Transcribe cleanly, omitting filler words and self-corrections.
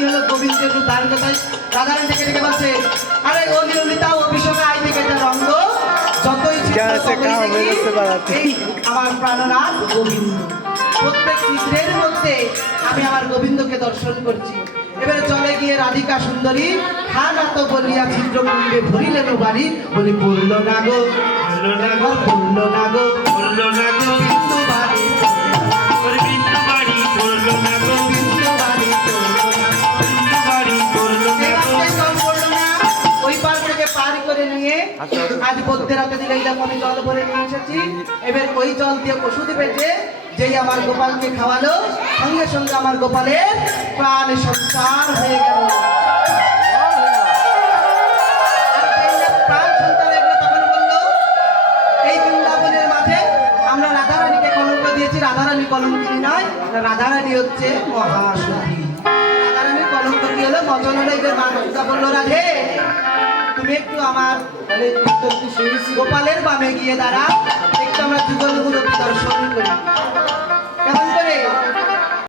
রাধারানী হলো গোবিন্দের রূপ ধারণ করতে। রাধারানী থেকে ডেকে বলছে, আরে ও নিয়মিতা ও বিষমে আই থেকে যা রঙ্গ যতই আমার প্রাণনাথ গোবিন্দ। প্রত্যেক চিত্রের মধ্যে আমি আমার গোবিন্দকে দর্শন করছি। এবারে চলে গিয়ে রাধিকা সুন্দরী হা না তো বলিয়া চিত্রকুণ্ডে ভরিলেন বাড়ি, বলি পড়ল না গো, পড়ল না গো, পড়ল না গো, বিন্দু বাড়ি, বিন্দু বাড়ি পড়ল না গো, বিন্দু বাড়ি পড়ল না, বিন্দু বাড়ি পড়ল না গো। ওই পার থেকে পার করে নিয়ে আজ বলতে রাতে দিলে আমি জল ভরে নিয়ে এসেছি। এবার ওই জল দিয়ে ওষুধ পেটে যেই আমার গোপালকে খাওয়ালো, সঙ্গে সঙ্গে আমার গোপালের প্রাণ সঞ্চার হয়ে গেল। প্রাণ সঞ্চার হয়ে গেল তখন বললো, এই বৃন্দাবনের মাঝে আমরা রাধারানীকে কলঙ্ক দিয়েছি। রাধারানী কলঙ্কিনী নয়, রাধারানী হচ্ছে মহাসতী। রাধারানীর কলঙ্ক কি হলো? মচন হলো। এদের মানুষটা বললো, রাধে তুমি একটু আমার গোপালের বামে গিয়ে দাঁড়াও, একটু আমরা যুগল মূলক দর্শন করি।